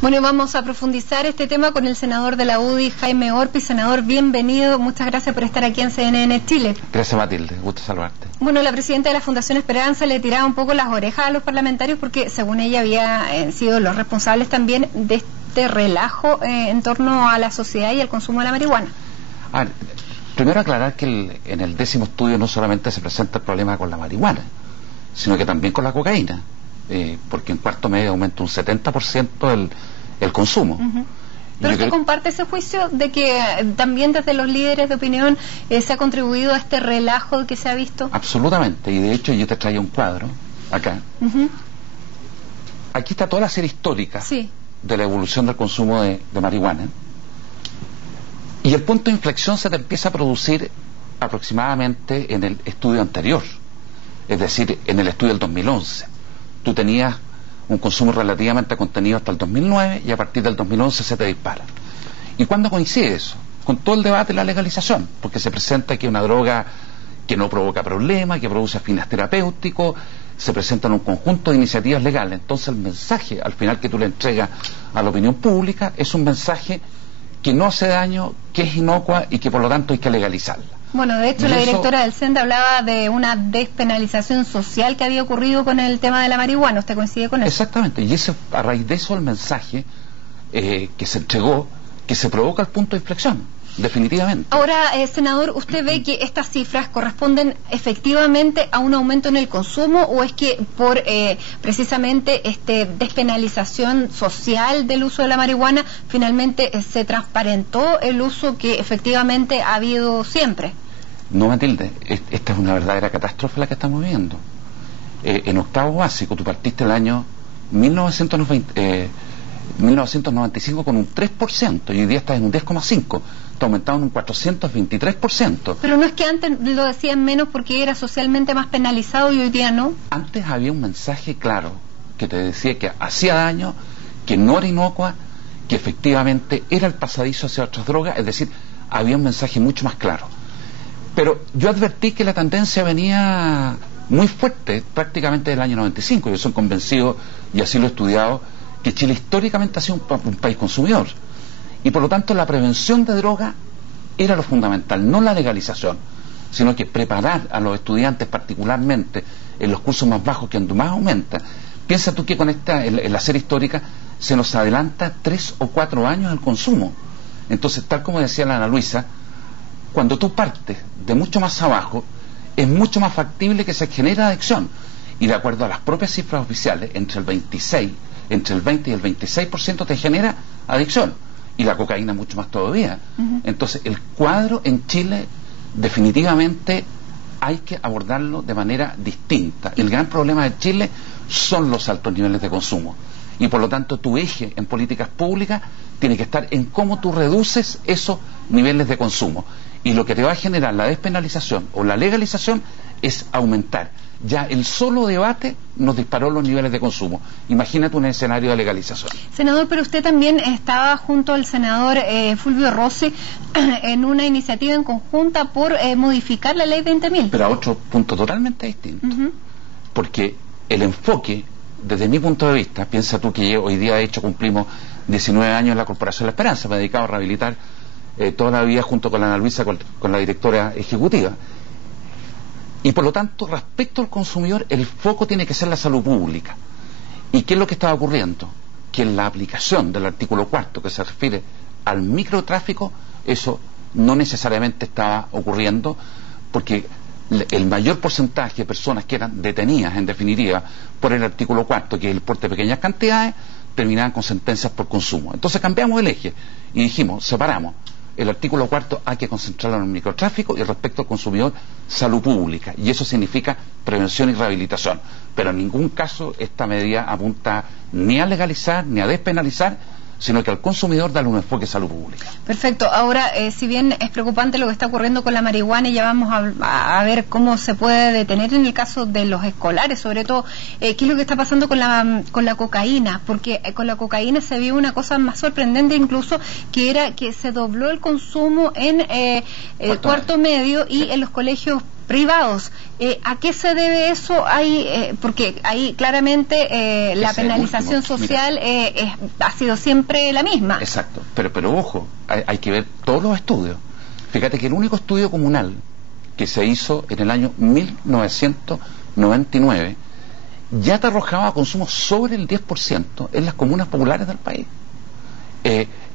Bueno, y vamos a profundizar este tema con el senador de la UDI, Jaime Orpi. Senador, bienvenido. Muchas gracias por estar aquí en CNN Chile. Gracias, Matilde. Gusto saludarte. Bueno, la presidenta de la Fundación Esperanza le tiraba un poco las orejas a los parlamentarios porque, según ella, había sido los responsables también de este relajo en torno a la sociedad y al consumo de la marihuana. Primero aclarar que en el 10º estudio no solamente se presenta el problema con la marihuana, sino que también con la cocaína, porque en cuarto medio aumenta un 70% el consumo. ¿Pero usted comparte ese juicio de que también desde los líderes de opinión se ha contribuido a este relajo que se ha visto? Absolutamente, y de hecho yo te traía un cuadro acá. Aquí está toda la serie histórica de la evolución del consumo de marihuana. Y el punto de inflexión se te empieza a producir aproximadamente en el estudio anterior, es decir, en el estudio del 2011. Tú tenías un consumo relativamente contenido hasta el 2009 y a partir del 2011 se te dispara. ¿Y cuándo coincide eso? Con todo el debate de la legalización, porque se presenta que una droga que no provoca problemas, que produce fines terapéuticos, se presentan un conjunto de iniciativas legales. Entonces el mensaje al final que tú le entregas a la opinión pública es un mensaje que no hace daño, que es inocua y que por lo tanto hay que legalizarla. Bueno, de hecho la directora del CENDE hablaba de una despenalización social que había ocurrido con el tema de la marihuana. ¿Usted coincide con eso? Exactamente, y a raíz de eso el mensaje que se entregó, que se provoca el punto de inflexión, definitivamente. Ahora, senador, ¿usted ve que estas cifras corresponden efectivamente a un aumento en el consumo o es que por precisamente despenalización social del uso de la marihuana finalmente se transparentó el uso que efectivamente ha habido siempre? No, Matilde, esta es una verdadera catástrofe la que estamos viviendo. En octavo básico tú partiste el año 1995 con un 3% y hoy día estás en un 10,5%. Está aumentado en un 423%. Pero no es que antes lo decían menos porque era socialmente más penalizado y hoy día no. Antes había un mensaje claro que te decía que hacía daño, que no era inocua, que efectivamente era el pasadizo hacia otras drogas, es decir, había un mensaje mucho más claro. Pero yo advertí que la tendencia venía muy fuerte prácticamente del año 95. Yo soy convencido, y así lo he estudiado, que Chile históricamente ha sido un país consumidor. Y por lo tanto la prevención de droga era lo fundamental, no la legalización, sino que preparar a los estudiantes, particularmente en los cursos más bajos que más aumenta. Piensa tú que con en la serie histórica se nos adelanta 3 o 4 años el consumo. Entonces, tal como decía la Ana Luisa, cuando tú partes de mucho más abajo, es mucho más factible que se genere adicción. Y de acuerdo a las propias cifras oficiales, entre el 20 y el 26% te genera adicción. Y la cocaína mucho más todavía. Entonces el cuadro en Chile definitivamente hay que abordarlo de manera distinta. El gran problema de Chile son los altos niveles de consumo y por lo tanto tu eje en políticas públicas tiene que estar en cómo tú reduces esos niveles de consumo, y lo que te va a generar la despenalización o la legalización es aumentar. Ya el solo debate nos disparó los niveles de consumo. Imagínate un escenario de legalización. Senador, pero usted también estaba junto al senador Fulvio Rossi en una iniciativa en conjunta por modificar la ley 20.000. Pero a otro punto totalmente distinto. Porque el enfoque, desde mi punto de vista, piensa tú que hoy día de hecho cumplimos 19 años en la Corporación La Esperanza, me he dedicado a rehabilitar toda la vida junto con la Ana Luisa, con la directora ejecutiva. Y por lo tanto, respecto al consumidor, el foco tiene que ser la salud pública. ¿Y qué es lo que estaba ocurriendo? Que en la aplicación del artículo 4 que se refiere al microtráfico, eso no necesariamente estaba ocurriendo, porque el mayor porcentaje de personas que eran detenidas, en definitiva, por el artículo 4, que es el porte de pequeñas cantidades, terminaban con sentencias por consumo. Entonces cambiamos el eje y dijimos, separamos. El artículo 4 hay que concentrarlo en el microtráfico y respecto al consumidor, salud pública. Y eso significa prevención y rehabilitación. Pero en ningún caso esta medida apunta ni a legalizar ni a despenalizar, sino que al consumidor darle un enfoque de salud pública. Perfecto. Ahora, si bien es preocupante lo que está ocurriendo con la marihuana y ya vamos a ver cómo se puede detener en el caso de los escolares, sobre todo, ¿qué es lo que está pasando con la cocaína? Porque con la cocaína se vio una cosa más sorprendente incluso, que era que se dobló el consumo en cuarto medio y en los colegios privados. ¿A qué se debe eso? Porque ahí claramente la penalización social ha sido siempre la misma. Exacto, pero ojo, hay que ver todos los estudios. Fíjate que el único estudio comunal que se hizo en el año 1999 ya te arrojaba consumo sobre el 10% en las comunas populares del país.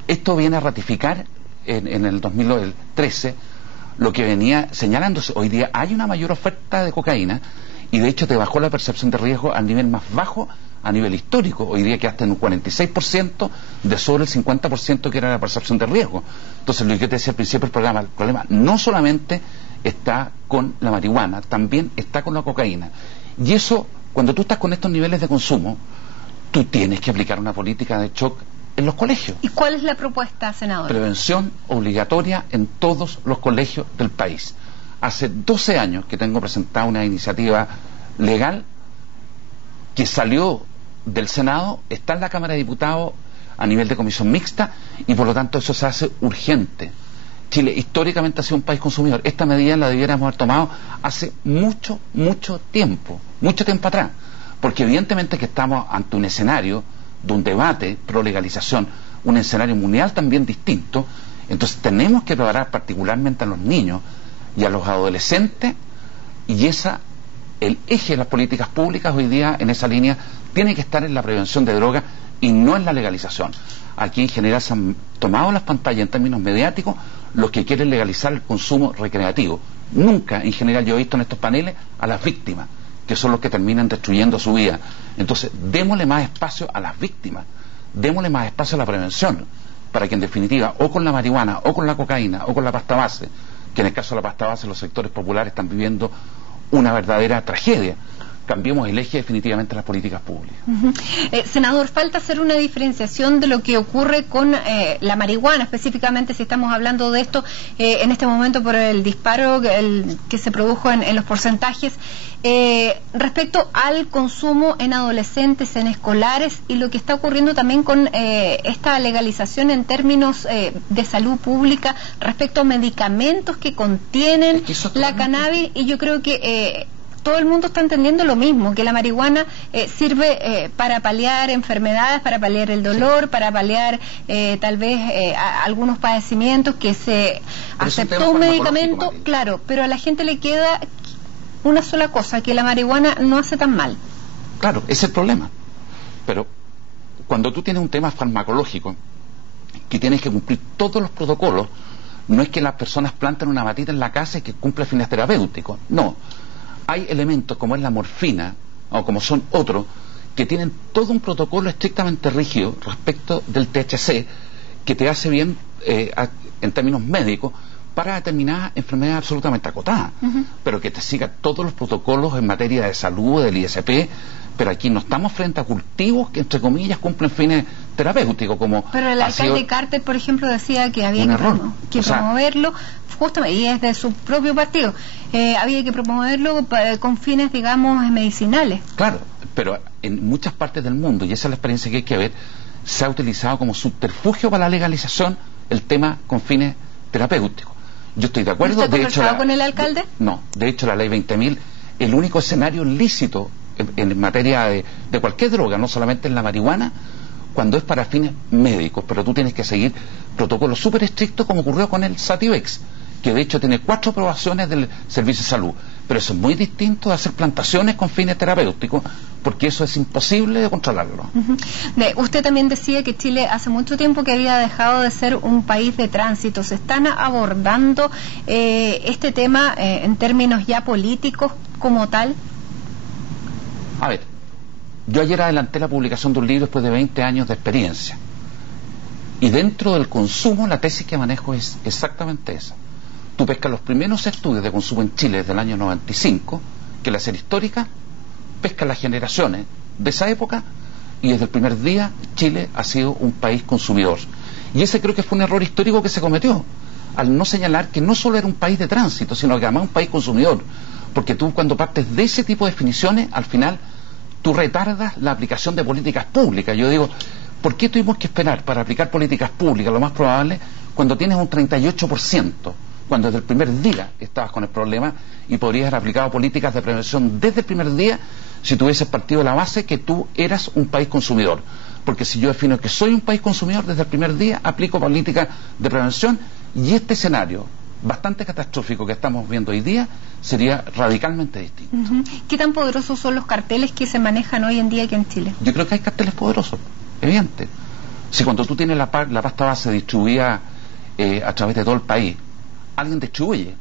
Esto viene a ratificar en el 2013 lo que venía señalándose. Hoy día hay una mayor oferta de cocaína y de hecho te bajó la percepción de riesgo al nivel más bajo a nivel histórico. Hoy día quedaste en un 46% de sobre el 50% que era la percepción de riesgo. Entonces, lo que yo te decía al principio del programa, el problema no solamente está con la marihuana, también está con la cocaína. Y eso, cuando tú estás con estos niveles de consumo, tú tienes que aplicar una política de shock en los colegios. ¿Y cuál es la propuesta, senador? Prevención obligatoria en todos los colegios del país. Hace 12 años que tengo presentada una iniciativa legal que salió del Senado, está en la Cámara de Diputados a nivel de comisión mixta y por lo tanto eso se hace urgente. Chile históricamente ha sido un país consumidor. Esta medida la debiéramos haber tomado hace mucho tiempo atrás, porque evidentemente que estamos ante un escenario de un debate pro legalización, un escenario mundial también distinto. Entonces tenemos que preparar particularmente a los niños y a los adolescentes, y el eje de las políticas públicas hoy día en esa línea tiene que estar en la prevención de drogas y no en la legalización. Aquí en general se han tomado las pantallas en términos mediáticos los que quieren legalizar el consumo recreativo. Nunca en general yo he visto en estos paneles a las víctimas, que son los que terminan destruyendo su vida. Entonces démosle más espacio a las víctimas, démosle más espacio a la prevención, para que en definitiva, o con la marihuana, o con la cocaína, o con la pasta base, que en el caso de la pasta base los sectores populares están viviendo una verdadera tragedia, cambiemos el eje definitivamente de las políticas públicas. Senador, falta hacer una diferenciación de lo que ocurre con la marihuana, específicamente si estamos hablando de esto en este momento por el disparo que se produjo en los porcentajes, respecto al consumo en adolescentes, en escolares, y lo que está ocurriendo también con esta legalización en términos de salud pública respecto a medicamentos que contienen la cannabis, y yo creo que todo el mundo está entendiendo lo mismo, que la marihuana sirve para paliar enfermedades, para paliar el dolor, para paliar tal vez algunos padecimientos, que se aceptó un medicamento, claro, pero a la gente le queda una sola cosa, que la marihuana no hace tan mal. Claro, ese es el problema. Pero cuando tú tienes un tema farmacológico, que tienes que cumplir todos los protocolos, no es que las personas planten una matita en la casa y que cumpla fines terapéuticos, no. Hay elementos como es la morfina o como son otros que tienen todo un protocolo estrictamente rígido respecto del THC que te hace bien en términos médicos para determinadas enfermedades absolutamente acotadas, pero que te siga todos los protocolos en materia de salud del ISP. Pero aquí no estamos frente a cultivos que entre comillas cumplen fines terapéuticos, como pero el alcalde Carter, por ejemplo, decía que había que promoverlo justamente, y es de su propio partido, había que promoverlo con fines, digamos, medicinales. Claro, pero en muchas partes del mundo, y esa es la experiencia que hay que ver, se ha utilizado como subterfugio para la legalización el tema con fines terapéuticos. Yo estoy de acuerdo. ¿Usted conversaba con el alcalde? No, de hecho la ley 20.000, el único escenario lícito en materia de cualquier droga, no solamente en la marihuana, cuando es para fines médicos, pero tú tienes que seguir protocolos súper estrictos, como ocurrió con el Sativex, que de hecho tiene 4 aprobaciones del Servicio de Salud, pero eso es muy distinto de hacer plantaciones con fines terapéuticos, porque eso es imposible de controlarlo. Usted también decía que Chile hace mucho tiempo que había dejado de ser un país de tránsito. ¿Se están abordando este tema en términos ya políticos como tal? A ver, yo ayer adelanté la publicación de un libro después de 20 años de experiencia, y dentro del consumo la tesis que manejo es exactamente esa. Tú pescas los primeros estudios de consumo en Chile desde el año 95, que es la serie histórica, pescas las generaciones de esa época, y desde el primer día Chile ha sido un país consumidor. Y ese creo que fue un error histórico que se cometió, al no señalar que no solo era un país de tránsito, sino que además un país consumidor. Porque tú, cuando partes de ese tipo de definiciones, al final tú retardas la aplicación de políticas públicas. Yo digo, ¿por qué tuvimos que esperar para aplicar políticas públicas? Lo más probable, cuando tienes un 38%, cuando desde el primer día estabas con el problema y podrías haber aplicado políticas de prevención desde el primer día si tú hubieses partido de la base que tú eras un país consumidor. Porque si yo defino que soy un país consumidor, desde el primer día aplico políticas de prevención, y este escenario bastante catastrófico que estamos viendo hoy día sería radicalmente distinto. ¿Qué tan poderosos son los carteles que se manejan hoy en día aquí en Chile? Yo creo que hay carteles poderosos, evidente. Si cuando tú tienes la pasta base distribuida a través de todo el país, alguien distribuye.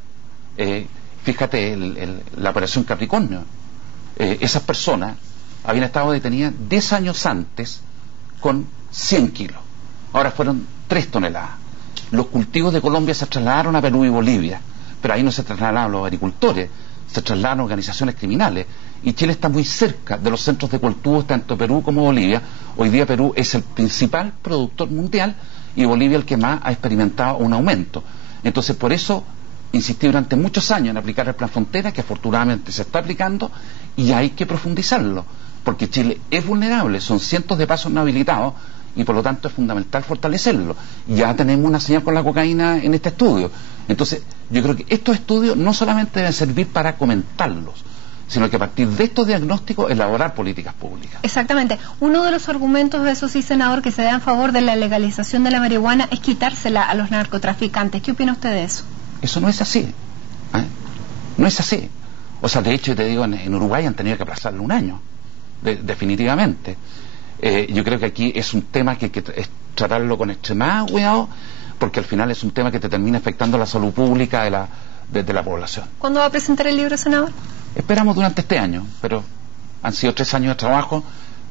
Fíjate la operación Capricornio. Esas personas habían estado detenidas 10 años antes con 100 kilos. Ahora fueron 3 toneladas. Los cultivos de Colombia se trasladaron a Perú y Bolivia, pero ahí no se trasladaron los agricultores, se trasladaron organizaciones criminales, y Chile está muy cerca de los centros de cultivos tanto Perú como Bolivia. Hoy día Perú es el principal productor mundial y Bolivia el que más ha experimentado un aumento. Entonces, por eso insistí durante muchos años en aplicar el Plan Frontera, que afortunadamente se está aplicando, y hay que profundizarlo, porque Chile es vulnerable, son cientos de pasos no habilitados, y por lo tanto es fundamental fortalecerlo. Ya tenemos una señal con la cocaína en este estudio. Entonces, yo creo que estos estudios no solamente deben servir para comentarlos, sino que a partir de estos diagnósticos elaborar políticas públicas. Exactamente. Uno de los argumentos, eso sí, senador, que se da en favor de la legalización de la marihuana es quitársela a los narcotraficantes. ¿Qué opina usted de eso? Eso no es así. No es así. O sea, de hecho, yo te digo, en Uruguay han tenido que aplazarlo un año, definitivamente. Yo creo que aquí es un tema que hay que tratarlo con extremado cuidado, porque al final es un tema que te termina afectando la salud pública de la población. ¿Cuándo va a presentar el libro, senador? Esperamos durante este año, pero han sido 3 años de trabajo.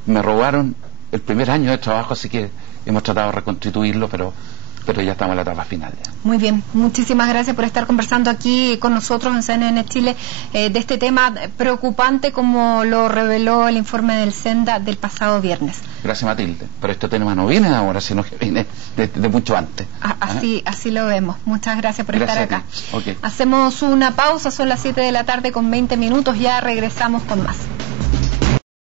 Me robaron el primer año de trabajo, así que hemos tratado de reconstituirlo, pero ya estamos en la etapa final ya. Muy bien, muchísimas gracias por estar conversando aquí con nosotros en CNN Chile de este tema preocupante como lo reveló el informe del Senda del pasado viernes. Gracias, Matilde, pero este tema no viene ahora, sino que viene de mucho antes. Así lo vemos. Muchas gracias por estar acá. Okay. Hacemos una pausa, son las 7 de la tarde con 20 minutos, ya regresamos con más.